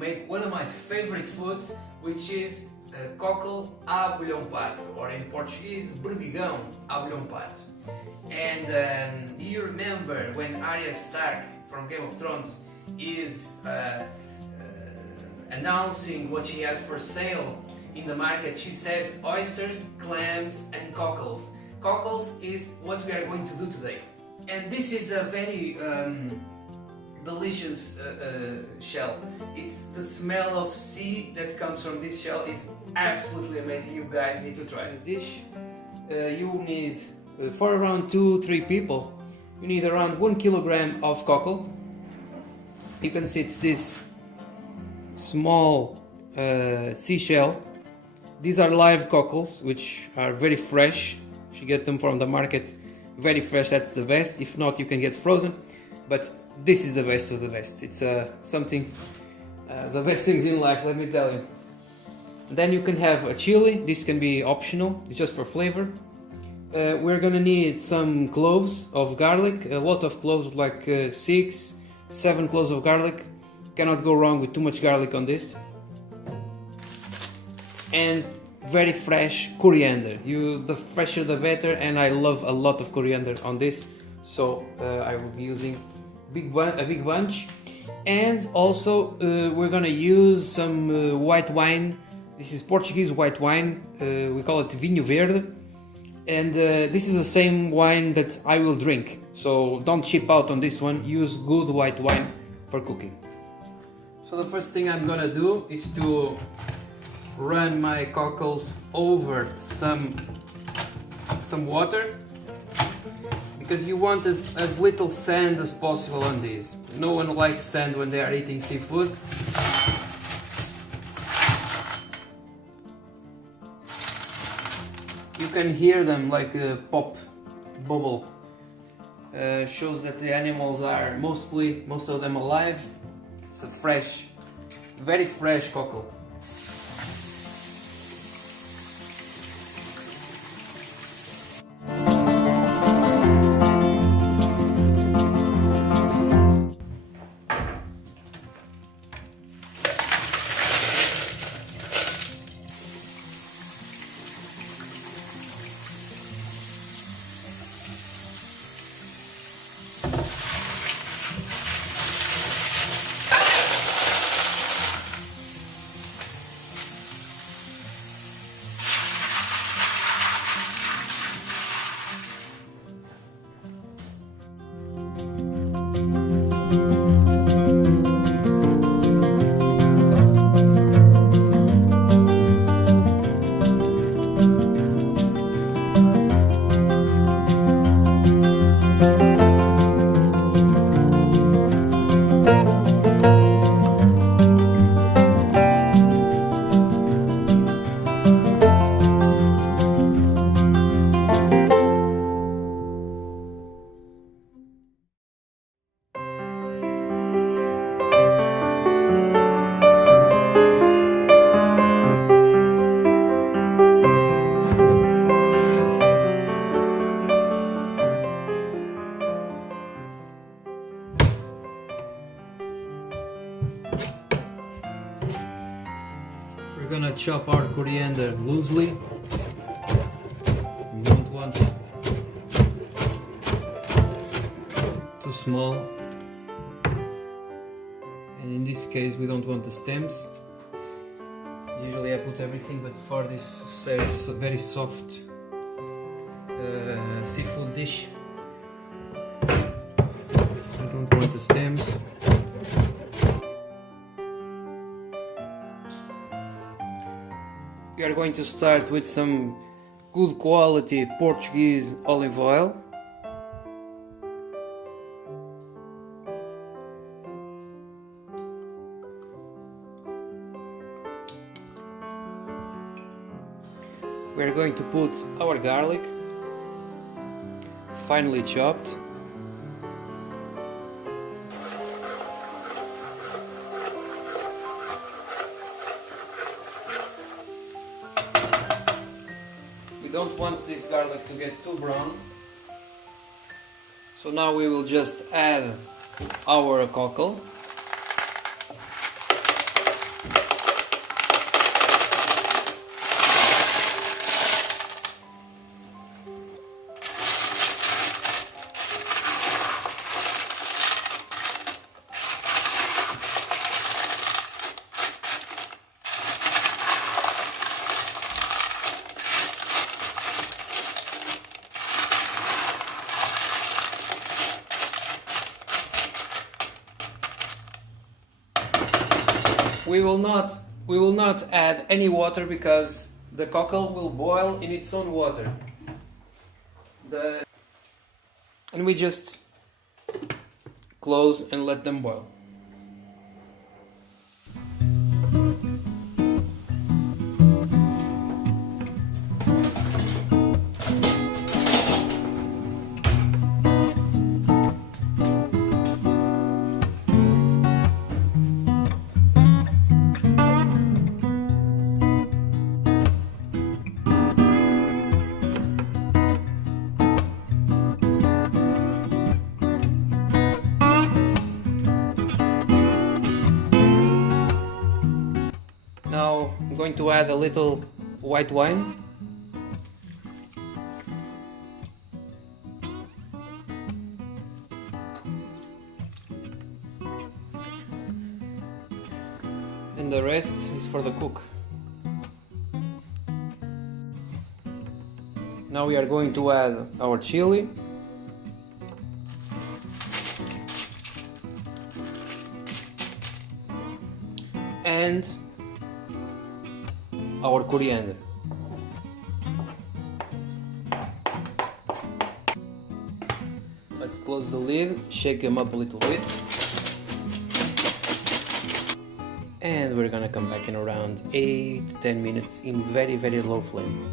make one of my favorite foods, which is Cockle Bulhão Pato, or in Portuguese, Berbigão Bulhão Pato. And you remember when Arya Stark from Game of Thrones is announcing what she has for sale in the market, she says oysters, clams and cockles. Cockles is what we are going to do today. And this is a very delicious shell. It's the smell of sea that comes from this shell is absolutely amazing. You guys need to try the dish. You need, for around 2-3 people, you need around 1 kilogram of cockle. You can see it's this small seashell. These are live cockles, which are very fresh. You get them from the market very fresh, that's the best. If not, you can get frozen, but this is the best of the best. It's something, the best things in life, let me tell you. Then you can have a chili. This can be optional, it's just for flavor. We're gonna need some cloves of garlic, a lot of cloves, like 6-7 cloves of garlic. Cannot go wrong with too much garlic on this. And very fresh coriander. The fresher the better, and I love a lot of coriander on this, so I will be using a big bunch. And also we're gonna use some white wine. This is Portuguese white wine, we call it vinho verde, and this is the same wine that I will drink, so don't cheap out on this one. Use good white wine for cooking. So the first thing I'm gonna do is to run my cockles over some water, because you want as little sand as possible on these. No one likes sand when they are eating seafood. You can hear them like a pop bubble. Shows that the animals are most of them alive. It's a fresh, very fresh cockle. We're gonna chop our coriander loosely. We don't want it too small, and in this case we don't want the stems. Usually I put everything, but for this very soft seafood dish, I don't want the stems. We are going to start with some good quality Portuguese olive oil. We are going to put our garlic, finely chopped. We don't want this garlic to get too brown. So now we will just add our cockle. we will not add any water because the cockle will boil in its own water. And we just close and let them boil. Now I'm going to add a little white wine. And the rest is for the cook. Now we are going to add our chili. And our coriander. Let's close the lid, shake them up a little bit. And we're gonna come back in around 8 to 10 minutes in very, very low flame.